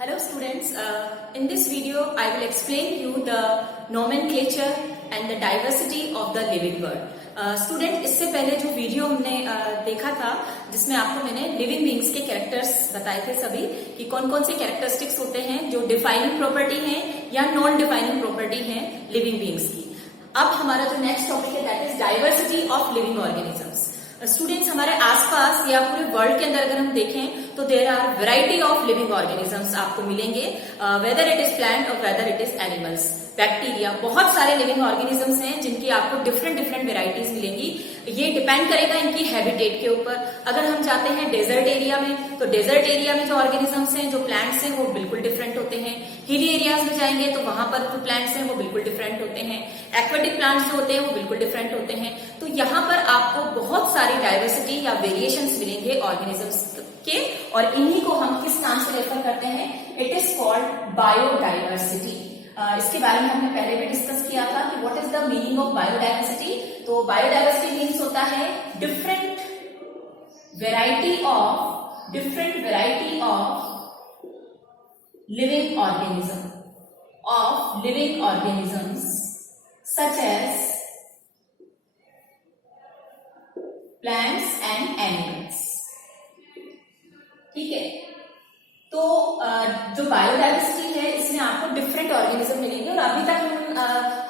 Hello students, in this video I will explain you the nomenclature and the diversity of the living world. Student इससे पहले जो video हमने देखा था जिसमें आपको मैंने लिविंग बींग्स के कैरेक्टर्स बताए थे सभी कि कौन कौन से कैरेक्टरिस्टिक्स होते हैं जो डिफाइनिंग प्रॉपर्टी हैं या नॉन डिफाइनिंग प्रॉपर्टी हैं लिविंग बींग्स की। अब हमारा जो नेक्स्ट टॉपिक है that is diversity of living organisms. Students हमारे आसपास या पूरे वर्ल्ड के अंदर अगर हम देखें तो there are variety of living organisms आपको मिलेंगे, वेदर इट इज प्लांट और whether it is animals, bacteria, बहुत सारे लिविंग ऑर्गेनिजम्स हैं जिनकी आपको डिफरेंट डिफरेंट वेराइटीज मिलेंगी। ये डिपेंड करेगा इनकी हैबिटेट के ऊपर। अगर हम जाते हैं डेजर्ट एरिया में तो डेजर्ट एरिया में जो ऑर्गेनिजम्स हैं, जो प्लांट्स हैं, वो बिल्कुल डिफरेंट होते हैं। हिली एरियाज में जाएंगे तो वहां पर जो प्लांट्स हैं वो बिल्कुल डिफरेंट होते हैं। एक्वेटिक प्लांट्स जो होते हैं वो बिल्कुल डिफरेंट होते हैं। तो यहाँ पर आपको बहुत सारी डाइवर्सिटी या वेरिएशंस मिलेंगे ऑर्गेनिजम्स के, और इन्हीं को हम किस नाम से रेफर करते हैं? It is called biodiversity. इसके बारे में हमने पहले भी डिस्कस किया था कि what is the meaning of biodiversity. तो बायोडाइवर्सिटी मीन्स होता है different variety of living organisms such as plants and animals. ठीक है, तो जो बायोडाइवर्सिटी है इसमें आपको डिफरेंट ऑर्गेनिज्म मिलेंगे और अभी तक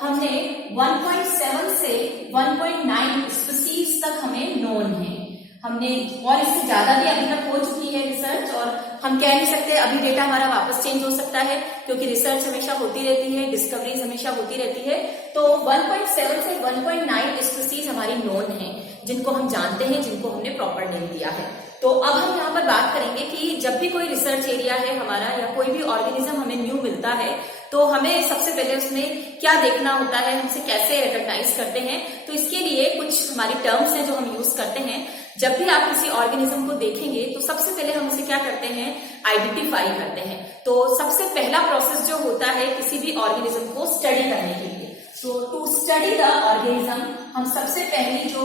हमने 1.7 से 1.9 स्पीसीज तक हमें नोन है हमने, और इससे ज्यादा भी अभी तक हो चुकी है रिसर्च, और हम कह नहीं सकते अभी डेटा हमारा वापस चेंज हो सकता है क्योंकि रिसर्च हमेशा होती रहती है, डिस्कवरीज हमेशा होती रहती है। तो 1.7 से 1.9 स्पीसीज हमारी नोन है जिनको हम जानते हैं, जिनको हमने प्रॉपर नेम दिया है। तो अब हम यहाँ पर बात करेंगे कि जब भी कोई रिसर्च एरिया है हमारा या कोई भी ऑर्गेनिज्म हमें न्यू मिलता है तो हमें सबसे पहले उसमें क्या देखना होता है, हमसे कैसे रिकॉग्नाइज करते हैं। तो इसके लिए कुछ हमारी टर्म्स हैं जो हम यूज करते हैं। जब भी आप किसी ऑर्गेनिज्म को देखेंगे तो सबसे पहले हम उसे क्या करते हैं? आइडेंटिफाई करते हैं। तो सबसे पहला प्रोसेस जो होता है किसी भी ऑर्गेनिज्म को स्टडी करने के लिए, तो टू स्टडी द ऑर्गेनिज्म हम सबसे पहली जो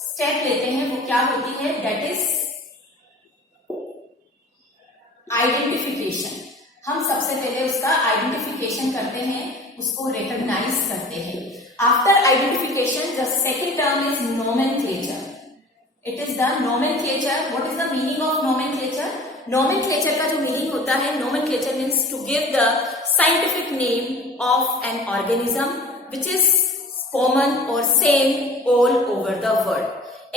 स्टेप लेते हैं वो क्या होती है? That is identification. हम सबसे पहले उसका आइडेंटिफिकेशन करते हैं, उसको रिकॉग्नाइज करते हैं। After identification the second term is nomenclature. It is the nomenclature. What is the meaning of nomenclature? Nomenclature का जो मीनिंग होता है, nomenclature means to give the scientific name of an organism which is common और same all over the world.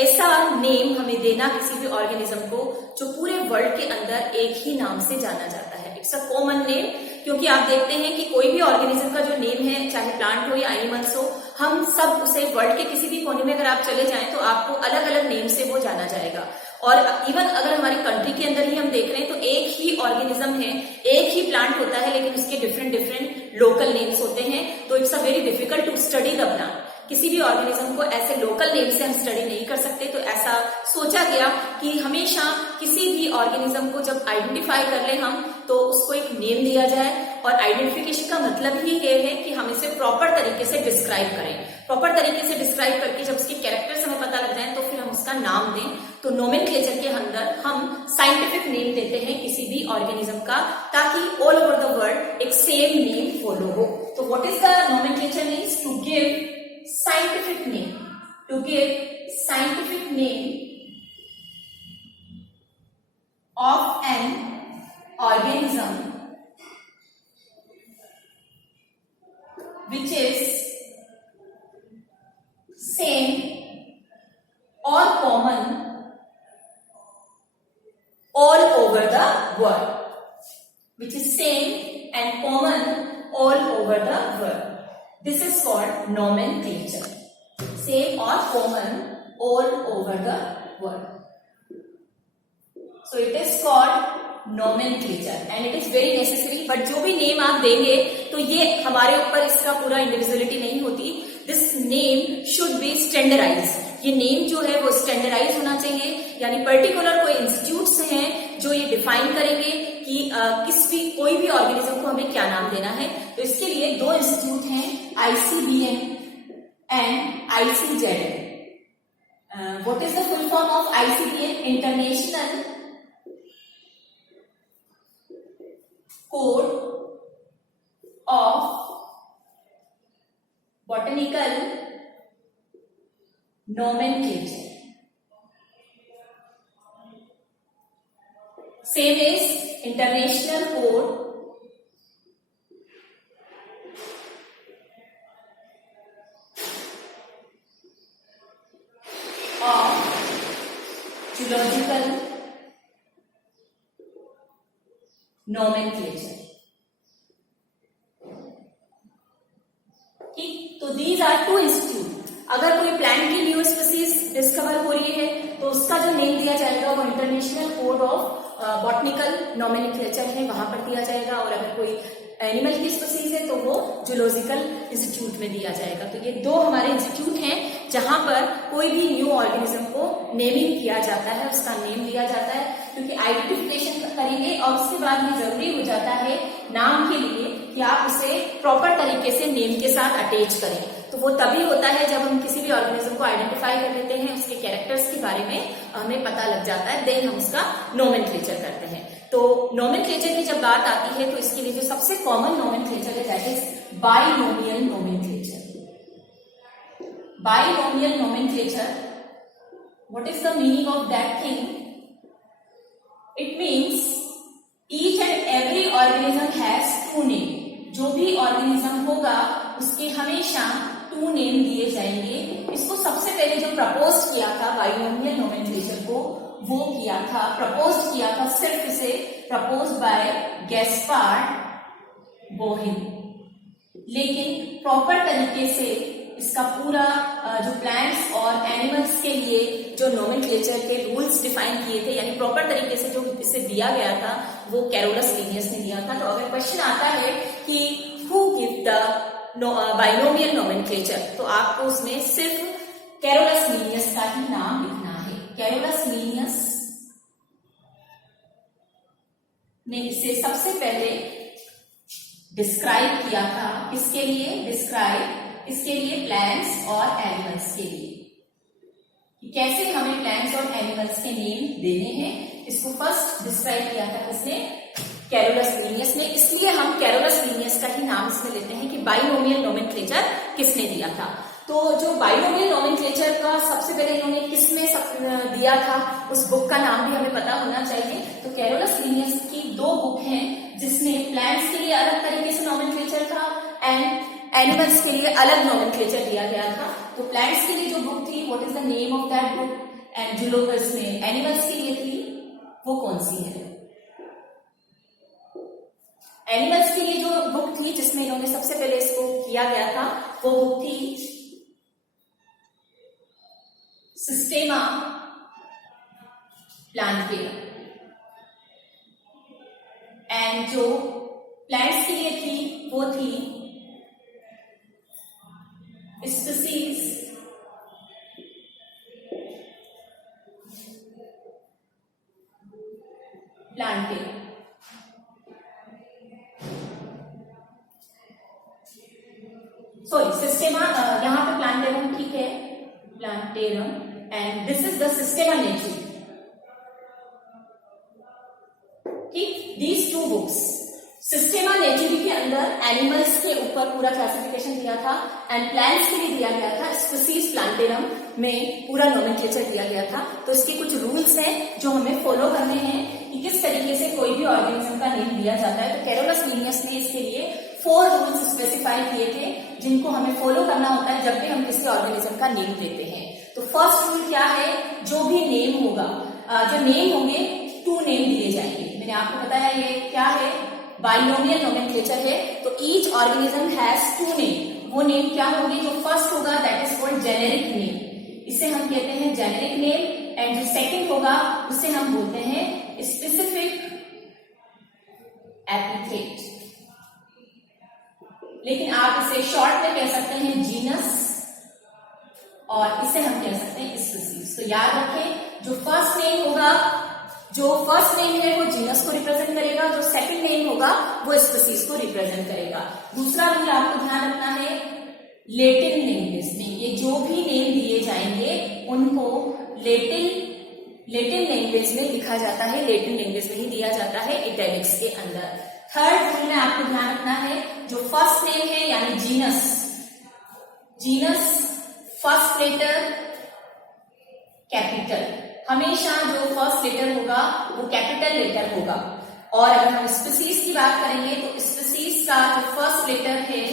ऐसा name हमें देना किसी भी ऑर्गेनिज्म को जो पूरे वर्ल्ड के अंदर एक ही नाम से जाना जाता है। इट्स अ कॉमन नेम, क्योंकि आप देखते हैं कि कोई भी ऑर्गेनिज्म का जो नेम है, चाहे प्लांट हो या एनिमल्स हो, हम सब उसे वर्ल्ड के किसी भी कोने में अगर आप चले जाएं तो आपको अलग अलग नेम से वो जाना जाएगा। और इवन अगर हमारी कंट्री के अंदर ही हम देख रहे हैं तो एक ही ऑर्गेनिज्म है, एक ही प्लांट होता है, लेकिन उसके डिफरेंट डिफरेंट लोकल नेम्स होते हैं। तो it's a very difficult to study the plant. किसी भी ऑर्गेनिज्म को ऐसे लोकल नेम से हम स्टडी नहीं कर सकते। तो ऐसा सोचा गया कि हमेशा किसी भी ऑर्गेनिज्म को जब आइडेंटिफाई कर ले हम तो उसको एक नेम दिया जाए, और आइडेंटिफिकेशन का मतलब ही ये है कि हम इसे प्रॉपर तरीके से डिस्क्राइब करें। प्रॉपर तरीके से डिस्क्राइब करके जब उसके कैरेक्टर्स हमें पता लग जाए तो फिर हम उसका नाम दें। तो नोमेनक्लेचर के अंदर हम साइंटिफिक नेम देते हैं किसी भी ऑर्गेनिज्म का, ताकि ऑल ओवर द वर्ल्ड एक सेम नेम फॉलो हो। तो what is the nomenclature means? To give scientific name of an organism which is same or common all over the world, which is same and common all over the world. This is called nomenclature. Same or common all over the world. So it is called nomenclature and it is very necessary. But जो भी name आप देंगे तो ये हमारे ऊपर इसका पूरा इंडिविजुअलिटी नहीं होती। This name should be standardized. ये नेम जो है वो स्टैंडर्डाइज होना चाहिए, यानी पर्टिकुलर कोई इंस्टीट्यूट्स हैं जो ये डिफाइन करेंगे कि कोई भी ऑर्गेनिज्म को हमें क्या नाम देना है। तो इसके लिए दो इंस्टीट्यूट हैं, ICBM and ICZN. What is the full form of ICBM? International code of botanical nomenclature. Same is International Code of Zoological Nomenclature. ठीक, तो दीज आर टू इंस्टीट्यूट. अगर कोई प्लांट की न्यू स्पीसीज डिस्कवर हो रही है तो उसका जो नेम दिया जाएगा वो international code of botanical nomenclature है, वहां पर दिया जाएगा. और अगर कोई एनिमल की स्पीसीज है तो वो जूलॉजिकल इंस्टीट्यूट में दिया जाएगा. तो ये दो हमारे इंस्टीट्यूट हैं जहां पर कोई भी न्यू ऑर्गेनिज्म को नेमिंग किया जाता है, उसका नेम दिया जाता है. क्योंकि आइडेंटिफिकेशन करेंगे और उसके बाद ये जरूरी हो जाता है नाम के लिए कि आप उसे प्रॉपर तरीके से नेम के साथ अटैच करें. तो वो तभी होता है जब हम किसी भी ऑर्गेनिज्म को आइडेंटिफाई कर लेते हैं, उसके कैरेक्टर्स के बारे में हमें पता लग जाता है, देन हम उसका नोमेनक्लेचर करते हैं. तो नोमेनक्लेचर की जब बात आती है तो इसके लिए जो सबसे कॉमन नोमेनक्लेचर है that is binomial nomenclature. Binomial nomenclature, what is the meaning of that thing? It means each and every organism has two name. जो भी ऑर्गेनिज्म होगा उसके हमेशा टू नेम दिए जाएंगे. इसको सबसे पहले जो प्रपोज किया था बाइनोमियल नोमेनक्लेचर को, वो प्रपोज किया था सिर्फ इसे प्रपोज बाय गैस्पार्ड बोहेम. लेकिन प्रॉपर तरीके से इसका पूरा जो प्लांट्स और एनिमल्स के लिए जो नोमेनक्लेचर के रूल्स डिफाइन किए थे, यानी प्रॉपर तरीके से जो इसे दिया गया था, वो कैरोलस लिनियस ने दिया था. तो अगर क्वेश्चन आता है कि who give the binomial nomenclature, तो आपको उसमें सिर्फ कैरोलस लिनियस का ही नाम लिखना है. कैरोलस लिनियस ने इसे सबसे पहले डिस्क्राइब किया था. किसके लिए डिस्क्राइब? इसके लिए प्लांट्स और एनिमल्स के लिए, कैसे हमें प्लांट्स और एनिमल्स के नेम देने हैं. इसको फर्स्ट डिस्क्राइब किया था किसने? कैरोलस लिनियस ने. इसलिए हम कैरोलस लिनियस का ही नाम इसमें लेते हैं कि बाइनोमियल नोमेनक्लेचर किसने दिया था. तो जो बाइनोमियल नोमेनक्लेचर का सबसे पहले इन्होंने किसमें दिया था, उस बुक का नाम भी हमें पता होना चाहिए. तो कैरोलस लिनियस की दो बुक हैं जिसमें प्लांट्स के लिए अलग तरीके से नोमेनक्लेचर था एंड एनिमल्स के लिए अलग नोमेनक्लेचर दिया गया था. तो प्लांट्स के लिए जो बुक थी, what is the name of that book? And जूलोगस में एनिमल्स के लिए थी, वो कौन सी है? एनिमल्स के लिए जो बुक थी जिसमें इन्होंने सबसे पहले इसको किया गया था, वो बुक थी सिस्टेमा प्लांटेरम. एंड जो प्लांट्स के लिए थी वो थी स्पीसीज प्लांटेरम. सॉरी, सिस्टेमा, यहां पे प्लांटेरम ठीक है, Plantarum. And this is the Systema Naturae. ठीक, these two books. Systema Naturae के अंदर एनिमल्स के ऊपर पूरा क्लासिफिकेशन दिया था एंड प्लांट्स के लिए दिया गया था स्पीसीज प्लांटेरम में पूरा नोमेनक्लेचर दिया गया था. तो इसके कुछ रूल्स हैं जो हमें फॉलो करने हैं कि किस तरीके से कोई भी ऑर्गेनिज्म का नेम दिया जाता है. तो कैरोलस लिनियस ने इसके लिए 4 रूल्स स्पेसिफाई किए थे जिनको हमें फॉलो करना होता है जब भी हम किसी ऑर्गेनिज्म का नेम देते हैं. तो फर्स्ट रूल क्या है? जो भी नेम होगा, जो नेम होंगे, 2 नेम दिए जाएंगे. मैंने आपको बताया ये क्या है, बाइनोमियल नोमेनक्लेचर है. तो ईच ऑर्गेनिज्म हैज 2 नेम. वो नेम क्या होंगे? जो फर्स्ट होगा that is called generic name, इसे हम कहते हैं जेनेरिक नेम. एंड जो सेकंड होगा उसे हम बोलते हैं स्पेसिफिक एपिथेट. लेकिन आप इसे शॉर्ट में कह सकते हैं जीनस, और इसे हम कह सकते हैं स्पीसीज. तो याद रखें, जो फर्स्ट नेम होगा, जो फर्स्ट नेम है वो जीनस को रिप्रेजेंट करेगा, जो सेकंड नेम होगा वो स्पीसीज को रिप्रेजेंट करेगा. दूसरा रूल आपको ध्यान रखना है, लैटिन लैंग्वेज में ये जो भी नेम दिए जाएंगे उनको लैटिन लैंग्वेज में लिखा जाता है, लैटिन लैंग्वेज में ही दिया जाता है, इटैलिक्स के अंदर. थर्ड रूल में आपको ध्यान रखना है, जो फर्स्ट नेम है यानी genus, genus first letter capital, हमेशा जो फर्स्ट लेटर होगा वो कैपिटल लेटर होगा। और अगर हम स्पीसीज की बात करेंगे तो स्पीसीज का जो फर्स्ट लेटर है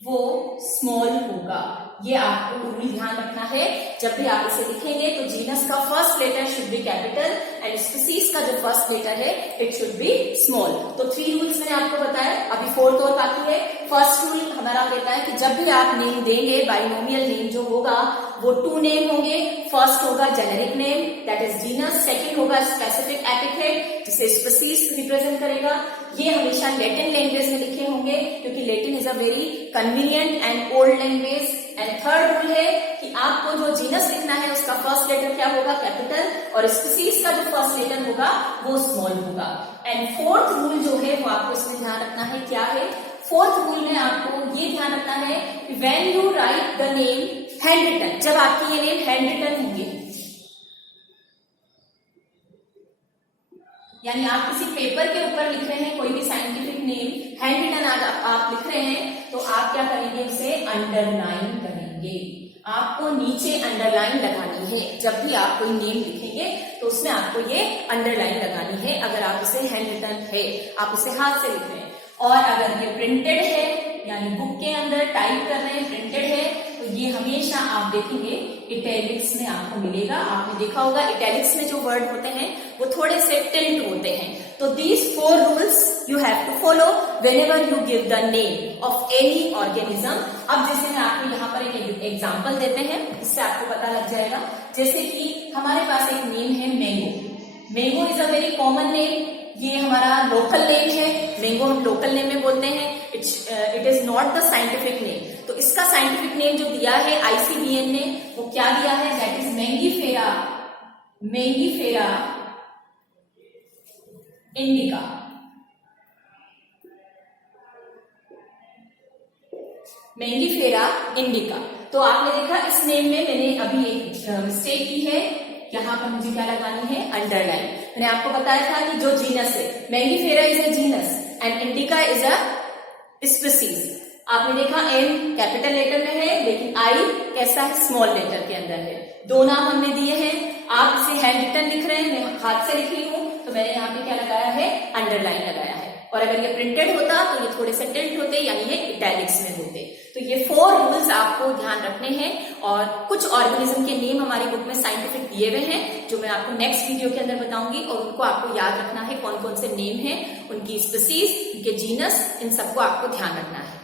वो स्मॉल होगा। ये आपको रूल ध्यान रखना है, जब भी आप इसे लिखेंगे तो जीनस का first letter should be capital and species का जो फर्स्ट लेटर है इट शुड बी स्मॉल। तो 3 रूल्स मैंने आपको बताया, अभी 4th और बाकी है। फर्स्ट रूल हमारा कहता है कि जब भी आप नेम देंगे, बाइनोमियल नेम जो होगा वो 2 नेम होंगे। फर्स्ट होगा generic name that is genus, second होगा स्पेसिफिक एपिथेट जिसे स्पीसीज रिप्रेजेंट करेगा। ये हमेशा लैटिन लैंग्वेज में लिखे होंगे क्योंकि Latin is a very convenient and old language. And third rule है कि आपको जो जीनस लिखना है उसका फर्स्ट लेटर क्या होगा, कैपिटल, और स्पीसीज का जो फर्स्ट लेटर होगा वो स्मॉल होगा। एंड 4th रूल जो है वो आपको इसमें ध्यान रखना है, क्या है 4th रूल में आपको ये ध्यान रखना है कि when you write the name handwritten, जब आपकी ये नेम हैंड रिटन होंगे, यानी आप किसी पेपर के ऊपर लिख रहे हैं कोई भी साइंटिफिक नेम, हैंड रिटन आप लिख रहे हैं तो आप क्या करेंगे, उसे अंडरलाइन करेंगे। आपको नीचे अंडरलाइन लगानी है, जब भी आप कोई नेम लिखेंगे तो उसमें आपको ये अंडरलाइन लगानी है। अगर आप इसे हैंड रिटन है, आप उसे हाथ से लिख रहे हैं, और अगर ये प्रिंटेड है यानी बुक के अंदर टाइप कर रहे हैं, प्रिंटेड है, तो ये हमेशा आप देखेंगे इटैलिक्स में आपको मिलेगा। आपने देखा होगा इटैलिक्स में जो वर्ड होते हैं वो थोड़े से टिल्ट होते हैं। तो these 4 rules you have to follow whenever you give the name of any organism. अब जैसे मैं आपको यहाँ पर एक एग्जांपल देते हैं, इससे आपको पता लग जाएगा। जैसे कि हमारे पास एक नेम है mango. Mango is a very common name, ये हमारा लोकल नेम है। मैंगो हम लोकल नेम में बोलते हैं, it is not the scientific name. तो इसका साइंटिफिक नेम जो दिया है ICBN ने वो क्या दिया है, that is Mangifera, Mangifera indica. Mangifera indica. तो आपने देखा इस नेम में मैंने अभी एक मिस्टेक की है, यहाँ पर मुझे क्या लगानी है, अंडरलाइन। मैंने आपको बताया था कि जो जीनस है, Mangifera is a genus and indica is a species. आपने देखा एम कैपिटल लेटर में है लेकिन आई कैसा है, स्मॉल लेटर के अंदर है। 2 नाम हमने दिए हैं, आप इसे हैंड रिटन लिख रहे हैं, मैं हाथ से लिख रही हूं, तो मैंने यहाँ पे क्या लगाया है, अंडरलाइन लगाया है। और अगर ये प्रिंटेड होता तो ये थोड़े से टिल्ट होते, यानी ये इटैलिक्स में होते। तो ये 4 रूल्स आपको ध्यान रखने हैं। और कुछ ऑर्गेनिज्म के नेम हमारी बुक में साइंटिफिक दिए हुए हैं जो मैं आपको नेक्स्ट वीडियो के अंदर बताऊंगी, और उनको आपको याद रखना है कौन कौन से नेम हैं, उनकी स्पीसीज, उनके जीनस, इन सबको आपको ध्यान रखना है।